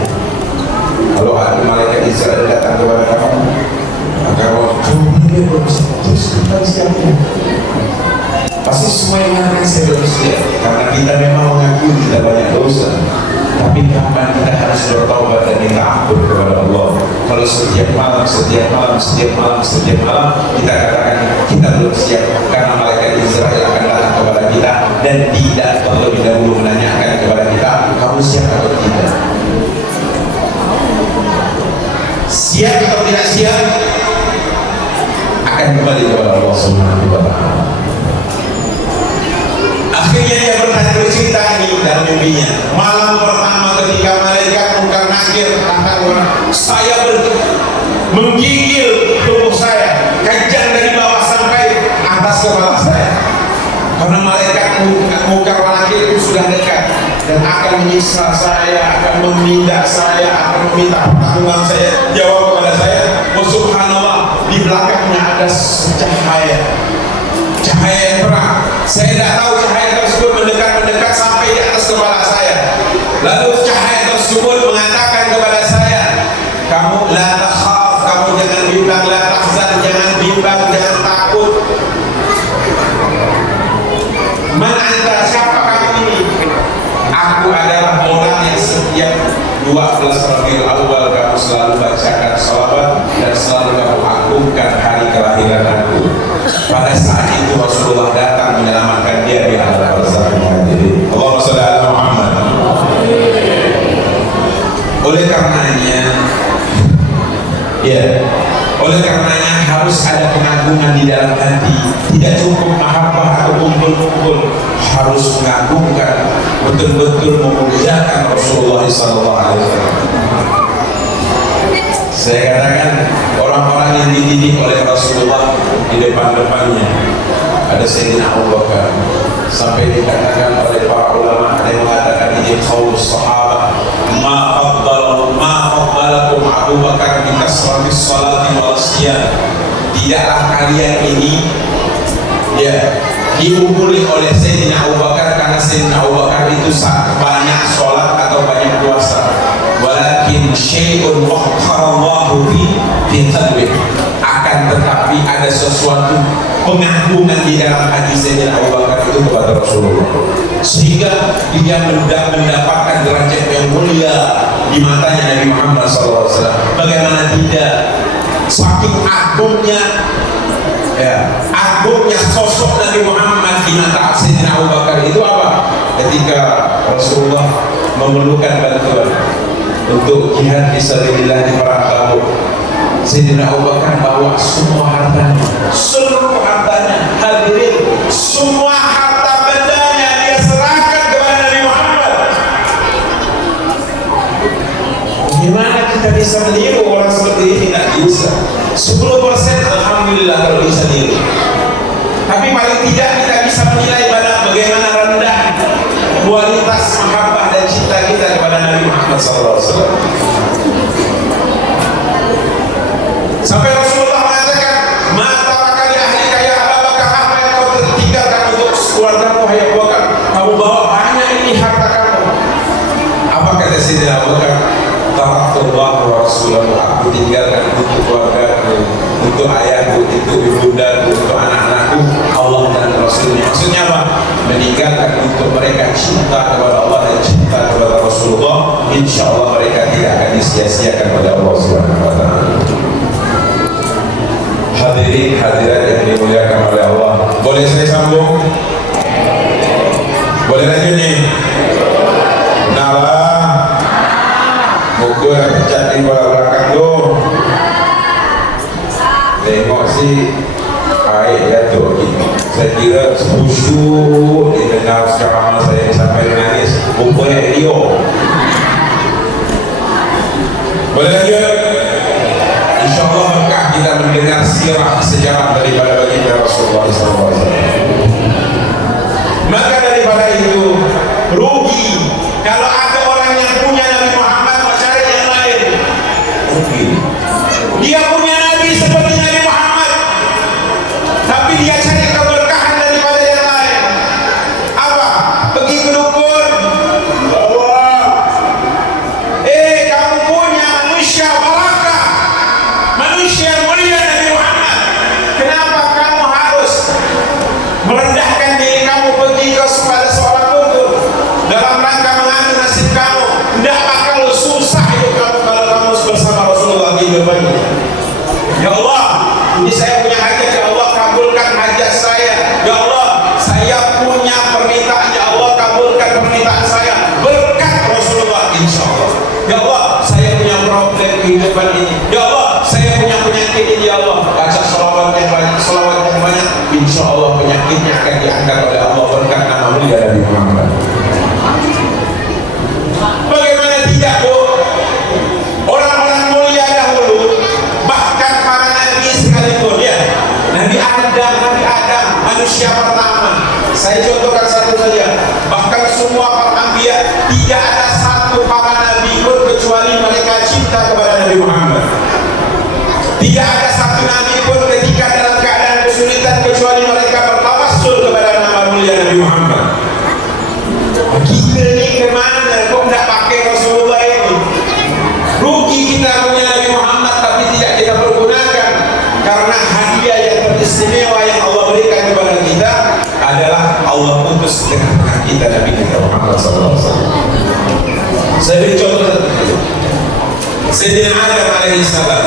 kalau ada malaikat Israel datang kepada kamu, maka kamu meninggal terus kembali siapnya. Pasti semua yang akan saya bersedia, karena kita memang mengaku kita banyak dosa. Tapi kapan kita harus bertaubat dan minta ampun kepada Allah? Kalau setiap malam kita katakan kita belum siap, karena malaikat Israel akan datang kepada kita dan tidak terlebih dahulu menanyakan kepada kita, kamu siap atau tidak? Siap atau tidak siap? Akan kembali kepada Allah Subhanahu wa Ta'ala. Akhirnya dia bercerita ini dalam mimpinya. Malam pertama ketika malaikat Munkar Nakir datang, saya menggigil tubuh saya, kejang dari bawah sampai atas kepala saya. Karena malaikat Munkar Nakir itu sudah dekat dan akan menyiksa saya, akan menindak saya, akan meminta pertanggungan saya, jawab kepada saya. Oh subhanallah, di belakangnya ada cahaya yang terang. Saya tidak tahu cahaya tersebut mendekat sampai di atas kepala saya. Lalu cahaya setiap 12 Rabiul Awal kamu selalu bacakan sholawat dan selalu kamu agungkan hari kelahiran aku. Pada saat itu Rasulullah datang menyelamatkan dia di alam barzakh. Allahumma shalli ala Muhammad. Oleh karenanya harus ada pengagungan di dalam hati. Tidak cukup mahabbah atau kumpul-kumpul, harus mengagungkan, betul-betul memuliakan Rasulullah SAW. Saya katakan orang-orang yang dididik oleh Rasulullah di depan-depannya ada Sayyidina Abu Bakar, sampai dikatakan oleh para ulama, ada yang mengatakan ini qaulus sahabat, ma faddalakum Abu Bakar bi kasratis salati wal siyam. Tidaklah kalian ini diungguli oleh Sayyidina Abu Bakar karena Sayyidina Abu Bakar itu banyak sholat atau banyak puasa, walakin syai'un waqarallahu fi qalbi, akan tetapi ada sesuatu pengagungan di dalam hati Sayyidina Abu Bakar itu kepada Rasulullah, sehingga dia mendapatkan derajat yang mulia di matanya Nabi Muhammad SAW. Bagaimana tidak, saking agungnya sosok Nabi Muhammad di mata Sayyidina Abu Bakar itu apa? Ketika Rasulullah memerlukan bantuan untuk jihad fisabilillah di perang Tabuk, Sayyidina Abu Bakar bawa semua hartanya, seluruh hartanya, hadirin, semua harta bendanya dia serahkan kepada Nabi Muhammad. Gimana kita bisa meniru orang seperti ini? Tidak bisa. 10% alhamdulillah kalau bisa niru. Tapi paling tidak kita bisa menilai bagaimana rendah kualitas mahabbah dan cinta kita kepada Nabi Muhammad SAW. Sampai Rasulullah mengatakan, ma taraka li ahlika ya Abu Bakar, apa yang kau tinggalkan untuk keluargamu hai Abu Bakar? Kamu bawa banyak ini harta kamu. Apa kata Sayyidina Abu Bakar? Taraktullah wa rasulahu, aku tinggalkan untuk keluargaku, untuk ayahku, untuk ibundaku, untuk anak-anakku, Allah dan Rasulnya. Maksudnya apa? Meninggalkan untuk mereka cinta kepada Allah dan cinta kepada Rasulullah. Insya Allah mereka tidak akan disia-siakan oleh Allah Subhanahu wa Ta'ala. Hadirin hadirat yang dimuliakan oleh Allah, boleh saya sambung? Boleh lanjut nih? Nala mukul pecat di bawah belakang tuh. Tengok sih air jatuh gitu. Saya kira khusyuk didengar ceramah saya sampai nangis. Rupanya Rio. Boleh lanjut? InsyaAllah berkah kita mendengar sirah sejarah daripada baginda Rasulullah SAW. Maka daripada itu rugi kalau ada orang yang punya Nabi Muhammad mau cari yang lain. Rugi. Dia punya Nabi seperti Nabi Muhammad, tapi dia cari keberkahan daripada yang lain. Apa? Pergi ke dukun, bawa. Kamu punya manusia barakah, manusia mulia Nabi Muhammad. Kenapa kamu harus merendahkan diri kamu pergi kepada seorang dukun dalam rangka mengambil nasib kamu? Tidak bakal susah hidup kamu kalau kamu bersama Rasulullah di depannya. Ya Allah, ini saya punya hajat, ya Allah kabulkan hajat saya. Ya Allah, saya punya permintaan, ya Allah kabulkan permintaan saya. Berkat Rasulullah insya Allah. Ya Allah, saya punya problem kehidupan ini. Ya Allah, saya punya penyakit ini. Ya Allah, baca salawat yang banyak, insya Allah penyakitnya akan diangkat oleh Allah berkat nama mulia Nabi Muhammad. Bagaimana tidak, Bu? Orang-orang mulia dahulu, bahkan para nabi sekalipun, ya, Nabi Adam, manusia pertama. Saya contohkan satu saja. Bahkan semua para anbiya, tidak ada satu para nabi pun kecuali mereka cinta kepada Nabi Muhammad. Tidak ada satu nabi pun ketika dalam keadaan kesulitan kecuali mereka bertawassul kepada nama mulia Nabi Muhammad. Kita ini kemana? Kok tidak pakai Rasulullah ini? Rugi kita punya Nabi Muhammad tapi tidak kita pergunakan, karena hadiah yang teristimewa yang Allah berikan kepada kita adalah Allah putus dengan kita Nabi kita Muhammad SAW. Saya beri contoh Sayyidina Adam alaihissalam.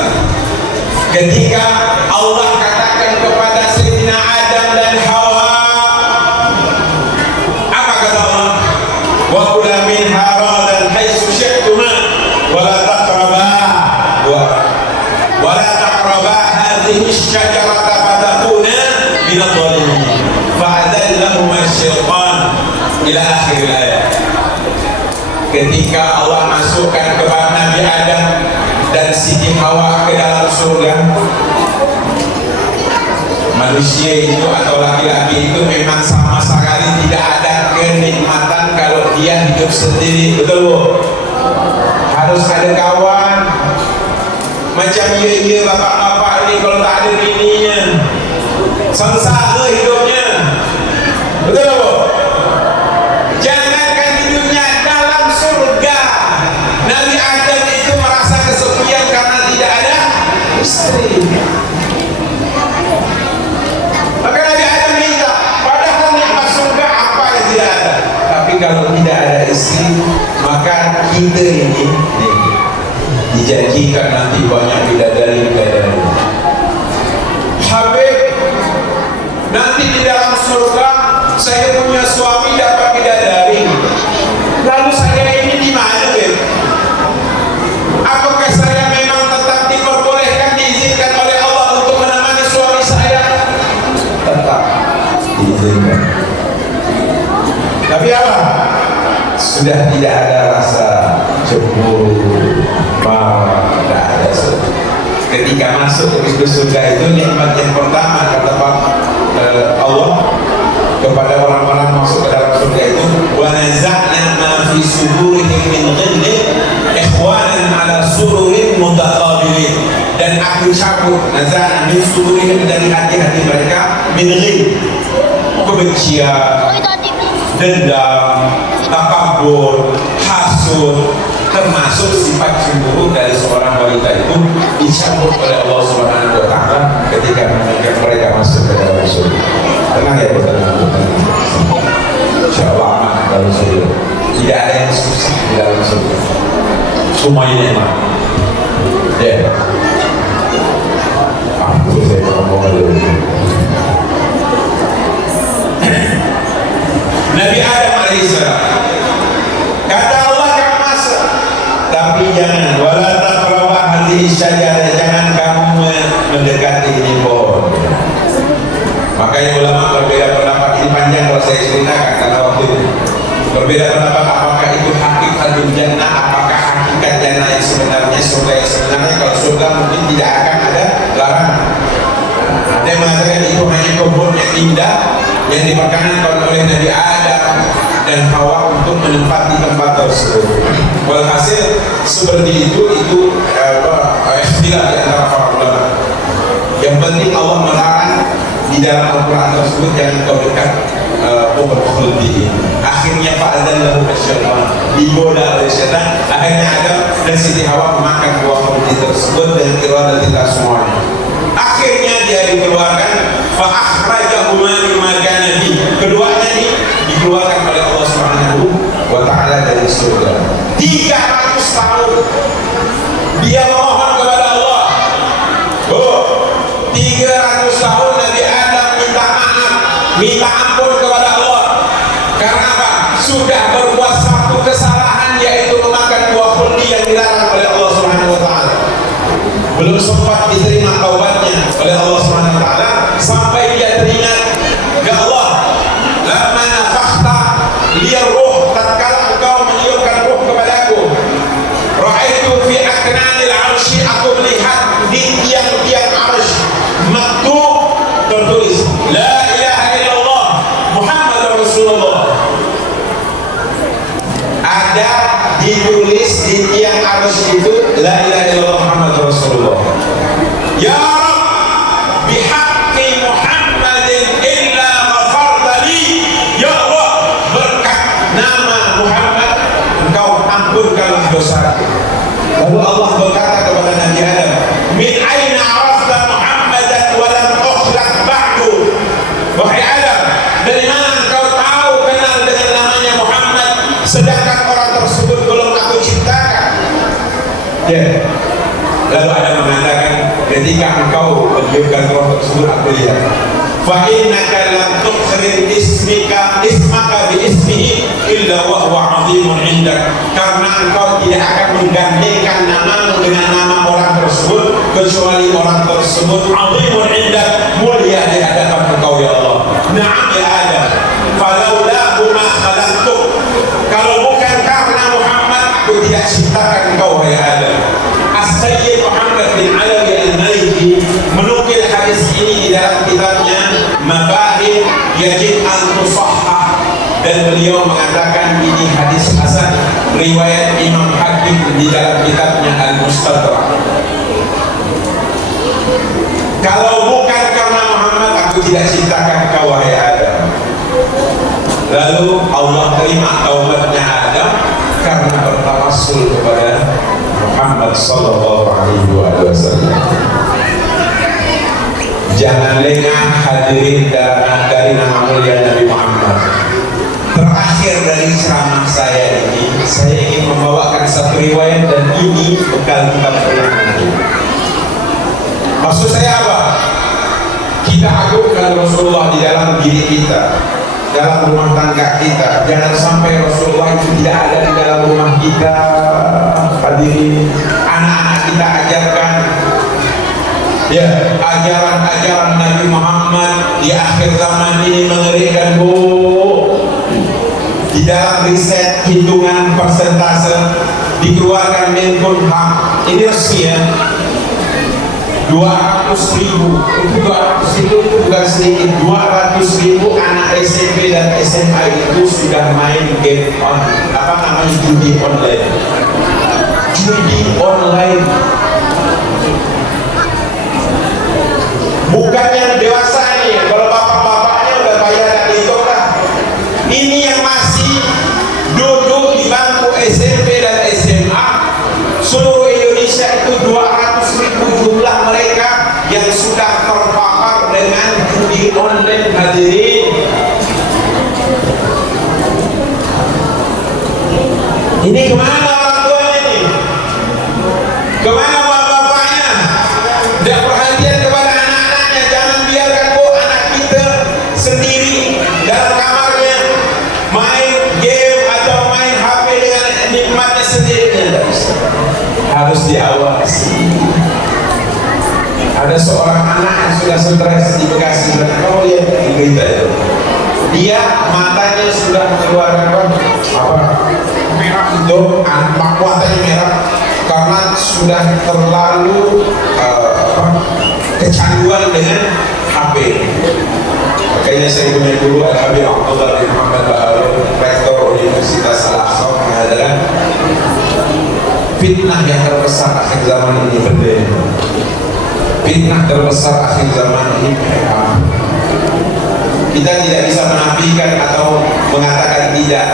Ketika Allah katakan kepada Sayyidina Adam dan Hawa, apa kata Allah? Wa kula minha ragadan haitsu syi'tuma wa la taqraba wa la taqraba hadhihi asy-syajarata fatakuna minadh dhalimin. Fa'adallahuma asy-syaitan ila akhir ayat. Ketika Allah masukkan kepada Nabi Adam dan Siti Hawa ke dalam surga, manusia itu atau laki-laki itu memang sama sekali tidak ada kenikmatan kalau dia hidup sendiri, betul Bu? Harus ada kawan. Macam iya bapak-bapak ini kalau tak ada bininya sengsara hidupnya, betul Bu? Jangankan hidupnya dalam surga, Nabi Adam itu merasa kesepian karena tidak ada istri. Maka Nabi Adam minta, padahal nikmat surga apa yang tidak ada. Tapi kalau tidak ada istri, maka kita ini dijanjikan nanti banyak bidadari-bidadari. Habib, nanti di dalam surga saya punya suami dapat bidadari. Lalu saya ini di mana, Beb? Apakah saya memang tetap diperbolehkan, diizinkan oleh Allah untuk menemani suami saya? Tetap diizinkan. Tapi apa? Sudah tidak ada rasa cemburu, marah, tidak ada. Ketika masuk ke surga itu nikmat yang pertama kata Allah kepada orang-orang masuk ke dalam surga itu, wa naza'na ma fi sudurihim min ghillin ikhwanan ala sururin mutaqabilin. Dan aku cabut naza'na min sudurihim, dari hati-hati mereka, min ghill, kebencian, dendam, takabur, hasud, termasuk sifat cemburu dari seorang wanita itu dicabut oleh Allah Subhanahu wa taala ketika mereka masuk ke dalam surga. Tenang ya, tenang. Insyaallah aman dalam surga. Tidak ada yang susah di dalam surga. Semuanya nikmat. Ya. Aku saya ngomong dulu. Nabi Adam alaihissalam, kata Allah kamu masuk, tapi jangan wala taqrabu hadhihi syajarah, jangan kamu mendekati ini pohon. Makanya ulama berbeda pendapat, ini panjang kalau saya ceritakan karena waktu itu berbeda pendapat apakah itu hakikatul jannah, apakah hakikat jannah yang sebenarnya, surga yang sebenarnya. Kalau surga mungkin tidak akan ada larangan. Ada yang mengatakan itu hanya kebun yang indah yang diperkenankan oleh Nabi Adam dan Hawa untuk menempati tempat tersebut. Walhasil seperti itu ikhtilaf di antara para ulama. Yang penting Allah melarang di dalam Al-Quran tersebut jangan kau dekat pohon khuldi. Akhirnya fa'adallahu asyaitan, digoda oleh syaitan. Akhirnya Adam dan Siti Hawa memakan buah khuldi tersebut dengan iradatillah semuanya. Akhirnya dia dikeluarkan, fa'akhrajahuma mimma kana fi. Keduanya ini dikeluarkan oleh Allah Subhanahu wa taala dari surga. 300 tahun dia memohon kepada Allah. 300 tahun Nabi Adam minta maaf, minta ampun kepada Allah. Karena apa? Sudah berbuat satu kesalahan, yaitu memakan buah khuldi yang dilarang oleh Allah Subhanahu wa taala. Belum sempat diterima taubatnya oleh Allah Subhanahu wa taala sampai dia teringat, ya Allah, lamma nafakhta liya ruh, tatkala engkau meniupkan ruh kepadaku, ra'aitu fi aknanil 'arsy, aku melihat di tiang-tiang 'arsy maktub tertulis la ilaha illallah Muhammadur Rasulullah. Ada ditulis di tiang 'arsy itu la ilaha illallah Muhammadur Rasulullah. Ya Rabb, bihaqqi Muhammadin illa ghafarta li. Ya Allah, berkat nama Muhammad engkau ampunkanlah dosaku. Lalu Allah berkata kepada Nabi Adam, min aina arafta Muhammadan wa lam ukhlaq ba'du. Wahai Adam, dari mana engkau tahu kenal dengan namanya Muhammad sedangkan orang tersebut belum aku ciptakan? Ya. ketika engkau meniupkan roh tersebut, aku lihat fa innaka lam tukhrir ismaka bi ismihi illa wa huwa 'azimun 'indak, karena engkau tidak akan menggandengkan namamu dengan nama orang tersebut kecuali orang tersebut 'azimun 'indak, mulia di hadapan engkau ya Allah. Na'am ya Adam, falaulahu ma khalaqtuk, kalau bukan karena Muhammad aku tidak ciptakan engkau ya Adam. As-Sayyid Muhammad bin Alawi al-Maliki menukil hadis ini di dalam kitabnya Mabahith Yajib an-Tusahhah, dan beliau mengatakan ini hadis hasan riwayat Imam Hakim di dalam kitabnya Al-Mustadrak. Kalau bukan karena Muhammad aku tidak ciptakan kau wahai Adam. Lalu Allah terima taubatnya Adam karena bertawassul kepada Muhammad sallallahu alaihi wasallam. Jangan lengah hadirin dari nama mulia Nabi Muhammad. Terakhir dari ceramah saya ini, saya ingin membawakan satu riwayat, dan ini bekal kita pulang nanti. Maksud saya apa? Kita agungkan Rasulullah di dalam diri kita, dalam rumah tangga kita. Jangan sampai Rasulullah itu tidak ada di dalam rumah kita. Hadirin, anak-anak kita ajarkan ya ajaran-ajaran Nabi Muhammad di akhir zaman ini mengerikan, Bu. Di dalam riset hitungan persentase dikeluarkan Menkumham, ini resmi ya, 200.000 itu bukan sedikit. 200.000 anak SMP dan SMA itu sudah main game judi online. Judi online, bukan yang dewasa ini. Kalau bapak-bapaknya udah bayar dan itu lah. Ini yang masih duduk di bangku SMP dan SMA, seluruh Indonesia itu 200.000 jumlah mereka yang sudah terpapar dengan judi online. Hadirin, ini kemana orang tuanya ini? Kemana bapak-bapaknya? Tidak perhatian kepada anak-anaknya. Jangan biarkan anak kita sendiri dalam kamarnya main game atau main HP dengan nikmatnya sendiri. Harus diawasi. Ada seorang anak yang sudah stres di Bekasi. Kau lihat di berita itu, dia matanya sudah mengeluarkan merah, itu matanya merah karena sudah terlalu kecanduan dengan HP. Makanya saya punya guru Al-Habib Abdullah bin Muhammad Baharul, rektor Universitas Al-Aqsa, mengatakan fitnah yang terbesar akhir zaman ini penting. Fitnah terbesar akhir zaman ini PHP. Kita tidak bisa menafikan atau mengatakan tidak.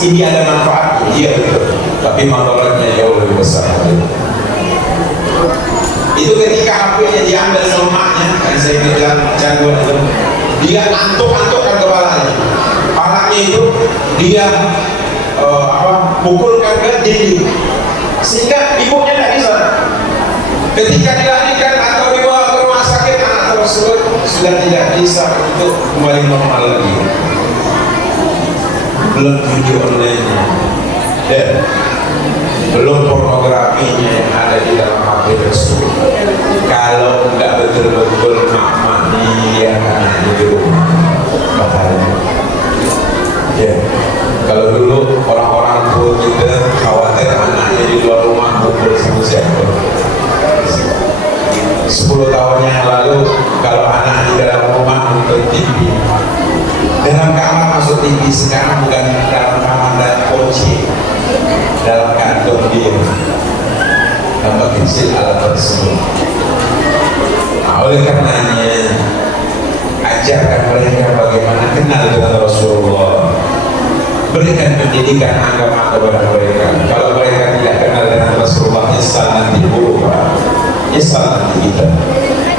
Ini ada manfaat, iya betul, tapi manfaatnya jauh lebih besar. Itu ketika HP-nya diambil sama maknya, kan saya bilang canduan itu, dia antuk-antukkan kepalanya. Anaknya itu dia pukulkan ke dinding, sehingga ibunya tidak bisa. Ketika dilahirkan atau dibawa ke rumah sakit, anak tersebut sudah tidak bisa untuk kembali normal lagi. Belum judi online-nya, dan belum pornografinya yang ada di dalam HP tersebut. Kalau nggak betul-betul makmani ya anaknya di rumah, bahaya. Ya, kalau dulu orang-orang tua kita khawatir anaknya di luar rumah kumpul sama siapa. 10 tahun yang lalu kalau anak di dalam rumah nonton TV, dalam kamar masuk TV. Sekarang bukan dalam kamar dan kunci, dalam kantong dia, tambah kecil alat tersebut. Nah, oleh karenanya ajarkan mereka bagaimana kenal dengan Rasulullah, berikan pendidikan agama kepada mereka. Kalau mereka tidak kenal dengan Rasulullah, nyesal nanti buruk, nyesal nanti kita.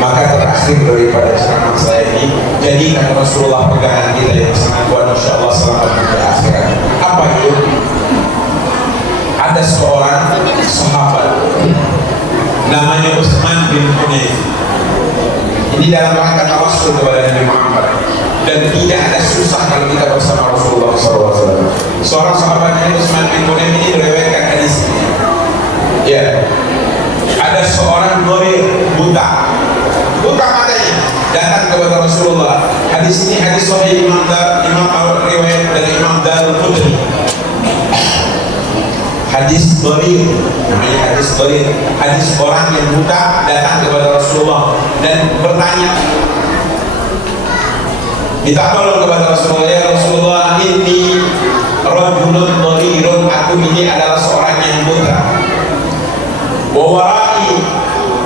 Maka terakhir daripada ceramah saya ini, jadikan Rasulullah pegangan kita yang sangat kuat, insya Allah selamat di akhirat. Apa itu? Ada seorang sahabat namanya Utsman bin Hunayf. Ini dalam rangka tawassul kepada Nabi Muhammad, dan tidak ada susah kalau kita bersama Rasulullah SAW. Seorang sahabatnya Utsman bin Hunayf ini meriwayatkan hadis ini. Ya, ada seorang dharir buta matanya datang kepada Rasulullah. Hadis ini hadis sahih Imam riwayat dari Imam Darul-Qutni. Hadis dharir, namanya hadis dharir, hadis orang yang buta datang kepada Rasulullah dan bertanya, minta tolong kepada Rasulullah, ya Rasulullah, ini rajulun dharirun, aku ini adalah seorang yang buta. Wa warai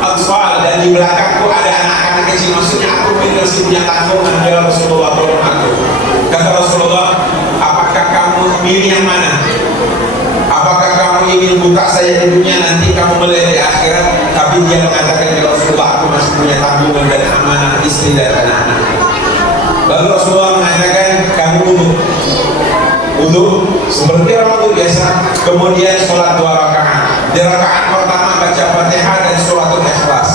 atfal, dan di belakangku ada anak-anak kecil, maksudnya aku masih punya tanggungan, ya Rasulullah, tolong aku. Kata Rasulullah, apakah kamu pilih yang mana? Apakah kamu ingin buta saya di dunia, nanti kamu melihat di akhirat? Tapi dia mengatakan, ya Rasulullah, aku masih punya tanggungan dan amanah istri dan anak-anak. Lalu Rasulullah mengatakan, kamu wudu seperti orang wudu biasa, kemudian sholat 2 rakaat. Di rakaat pertama baca Fatihah dan suratul Ikhlas,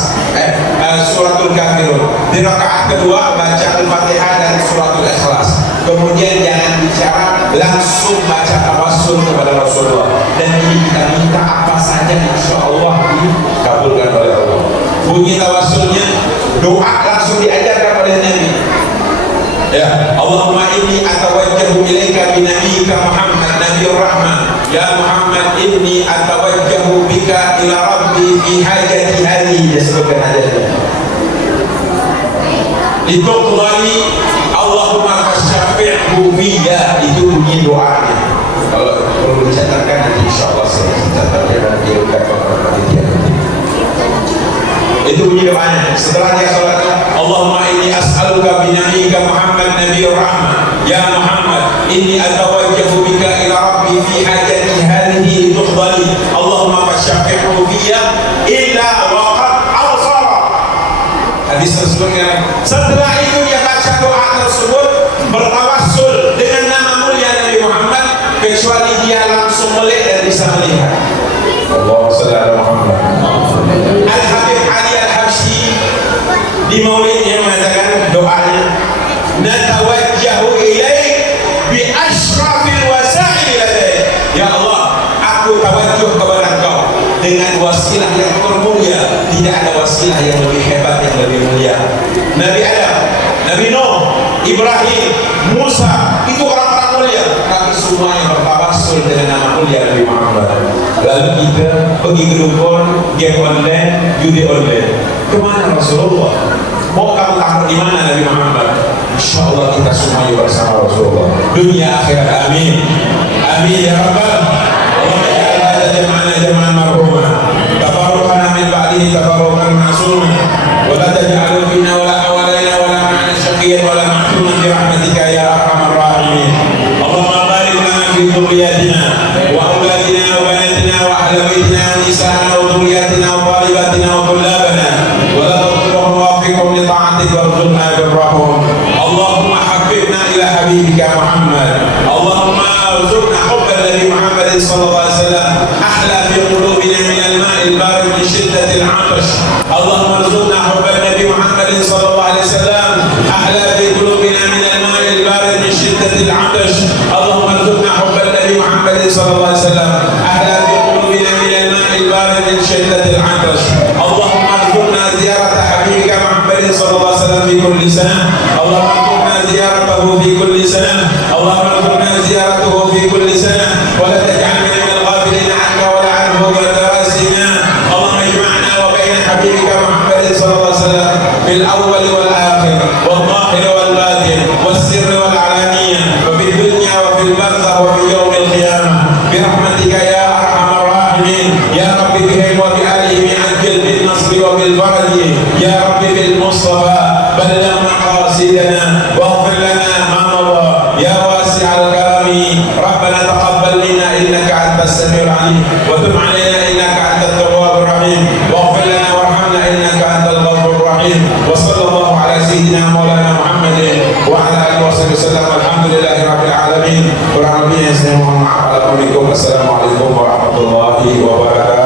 suratul Kafirun. Di rakaat kedua baca Al-Fatihah dan suratul Ikhlas. Kemudian jangan bicara, langsung baca tawassul kepada Rasulullah, dan ini kita minta apa saja insya Allah dikabulkan oleh Allah. Bunyi tawassulnya, doa langsung diajarkan oleh Nabi. Ya, Allahumma inni atawajjahu ilaika bi nabiyyika Muhammad nabiyur rahmah. Ya Muhammad, inni atawajjahu bika ila rabbi fi hajati hadhihi. Dia sebutkan hajatnya. Itu kembali Allahumma fasyafi'hu fiyya, itu bunyi doanya. Kalau perlu dicatatkan nanti insyaallah saya catatkan dan kirimkan kepada panitia nanti. Itu bunyi doanya. Setelah dia salatnya, Allahumma inni as'aluka bi nabiyyika Muhammad nabiyur rahmah. Ya Muhammad, inni atawajjahu bika ila rabbi fi hajati hadhihi tuqbali. Allahumma fasyafi'hu fiyya illa waqad awsara. Hadis tersebut. Setelah itu dia baca doa tersebut, bertawassul dengan nama mulia Nabi Muhammad, kecuali dia langsung melek dan bisa melihat. Allahumma shalli ala Muhammad. Al-Habib Ali Al-Habsyi di maulidnya mengatakan doanya, natawajjahu ilaik bi asyrafil wasa'il ladaik. Ya Allah, aku tawajjuh kepada Engkau dengan wasilah yang termulia. Tidak ada wasilah yang lebih hebat, yang lebih mulia. Nabi Adam, Nabi Nuh, Ibrahim, Musa, itu orang-orang mulia, tapi semuanya bertawassul dengan nama mulia Nabi Muhammad. Lalu kita pergi ke dukun, game online, judi online. Kemana Rasulullah? Mau kamu taruh di mana Nabi Muhammad? Insya Allah kita semuanya bersama Rasulullah, dunia akhirat. Amin, amin ya Rabbal. Allahumma ja'al hadha jam'ana jam'an marhuma, tafarruqana min ba'dihi tafarruqan ma'suma, wa la taj'al fina wa la hawalaina wa la ma'ana syaqiyyan wa la mahtuman bi rahmatika ya arhamar rahimin. Allahumma barik lana fi dhurriyyatina wa auladina wa banatina wa ahli baitina wa nisa'ana wa dhurriyyatina wa talibatina wa tullabana, wa la tadhurhum wafiqhum li ta'atika warzuqna birrahum. Allahumma habbibna ila habibika Muhammad. Allahumma arzuqna hubba Nabi Muhammad sallallahu alaihi wasallam ahla fi qulubina min al-ma'i al-barid min shiddati al-'atash. Allahumma arzuqna hubba Nabi Muhammad sallallahu alaihi wasallam ahla fi qulubina min al-ma'i al-barid min shiddati al-'atash. Allahumma arzuqna hubba Nabi Muhammad sallallahu alaihi wasallam ahla fi qulubina min al-ma'i al-barid min shiddati al-'atash. Allahumma arzuqna ziyarata habibika Muhammad sallallahu alaihi wasallam fi kulli sanah. Allahumma arzuqna ziyaratahu fi kulli sanah. Allahumma arzuqna ziyaratahu fi kulli sanah wa la taj'alna min al-ghafilin 'anka wa la 'anhu ghafilina. Allahumma ijma'na wa baina habibika Muhammad sallallahu alaihi wasallam fil awwal wal akhir wal zahir wal batin was sirr wal 'alaniyah wa fid dunya wa fil barzakh wa fi yawm al-qiyamah bi rahmatika ya arhamar rahimin. Ya rabbi bihim wa bi alihim ajil bin nasr wa bil faraj. Ya rabbi bil mustafa balligh maqasidana waghfir lana ma madha ya wasi'al karami. Rabbana taqabbal minna innaka antas samiul 'alim wa tub 'alaina innaka antat tawwabur rahim waghfir lana warhamna innaka antal ghafurur rahim. Wa sallallahu ala sayyidina maulana Muhammadin wa ala alihi wa sahbihi wasallam. Alhamdulillahi rabbil alamin. Assalamualaikum warahmatullahi wabarakatuh.